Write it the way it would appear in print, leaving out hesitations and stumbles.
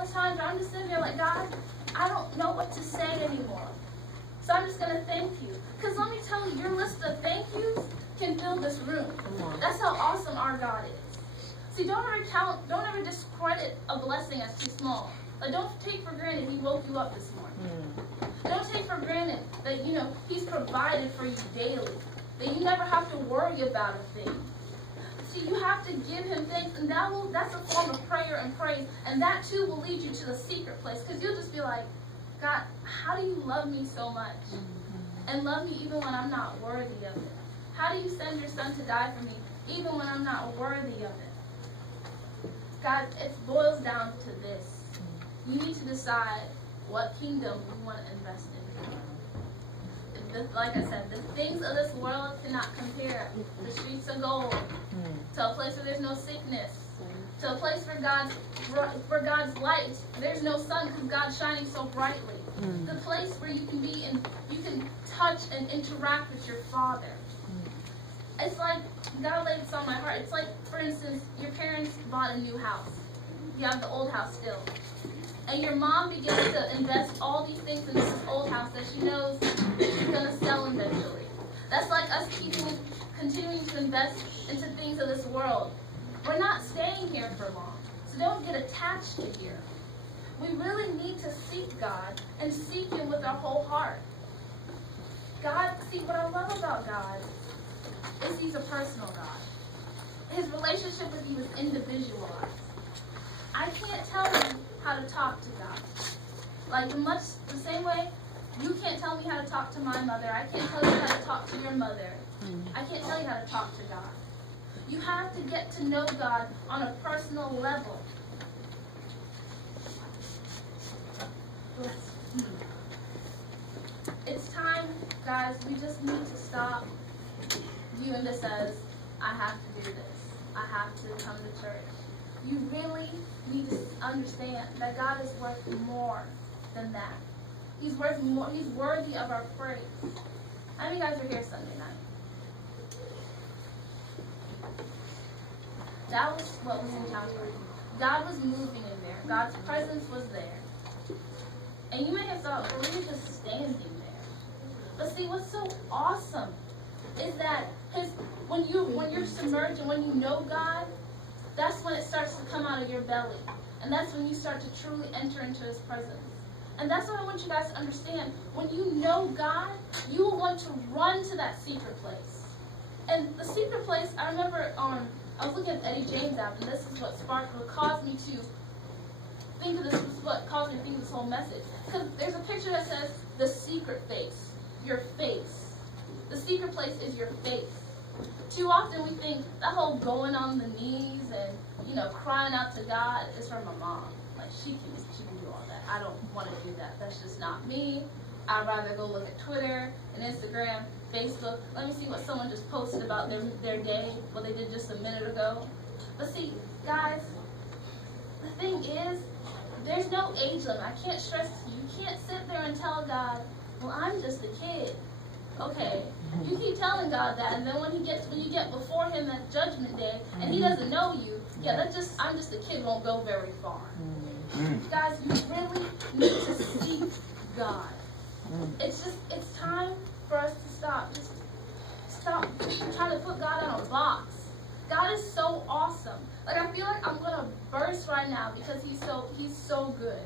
countless times where I'm just sitting there like, God, I don't know what to say anymore. So I'm just going to thank you. Because let me tell you, your list of thank yous can fill this room. That's how awesome our God is. See, don't ever discredit a blessing as too small. Like, don't take for granted He woke you up this morning. Don't take for granted that, He's provided for you daily. That you never have to worry about a thing. See, you have to give Him thanks, and that's a form of prayer and praise. And that too will lead you to the secret place. Because you'll just be like, God, how do you love me so much? And love me even when I'm not worthy of it? How do you send your Son to die for me even when I'm not worthy of it? God, it boils down to this. You need to decide what kingdom you want to invest in. Like I said, the things of this world cannot compare the streets of gold to a place where there's no sickness, to a place where God's light, there's no sun because God's shining so brightly. The place where you can be and you can touch and interact with your Father. It's like, God laid this on my heart. It's like, for instance, your parents bought a new house. You have the old house still. And your mom begins to invest all these things in this old house that she knows she's going to sell eventually. That's like us continuing to invest into things of this world. We're not staying here for long. So don't get attached to here. We really need to seek God and seek Him with our whole heart. God, see, what I love about God is He's a personal God. His relationship with you is individualized. I can't tell you how to talk to God. Like, much the same way, you can't tell me how to talk to my mother. I can't tell you how to talk to your mother. I can't tell you how to talk to God. You have to get to know God on a personal level. It's time, guys, we just need to stop viewing this as, I have to do this. I have to come to church. You really need to understand that God is worth more than that. He's worth more. He's worthy of our praise. How many of you guys were here Sunday night? That was what was in Calvary. God was moving in there. God's presence was there. And you may have thought, well, we were just standing there. But see, what's so awesome is that when you're submerged and when you know God, that's when it starts to come out of your belly. And that's when you start to truly enter into His presence. And that's what I want you guys to understand. When you know God, you will want to run to that secret place. And the secret place, I remember I was looking at the Eddie James app, and this is what caused me to think of this. This is what caused me to think of this whole message. Because there's a picture that says, the secret face, your face. The secret place is your face. Too often we think that whole going on the knees and, crying out to God is for my mom. Like, she can do all that. I don't want to do that. That's just not me. I'd rather go look at Twitter and Instagram, Facebook. Let me see what someone just posted about their day, what they did just a minute ago. But see, guys, the thing is, there's no age limit. I can't stress to you. You can't sit there and tell God, well, I'm just a kid. Okay, you keep telling God that, and then when you get before Him at Judgment Day, and He doesn't know you, I'm just a kid, won't go very far. Guys, you really need to seek God. It's time for us to stop trying to put God in a box. God is so awesome. Like, I feel like I'm gonna burst right now because He's so good.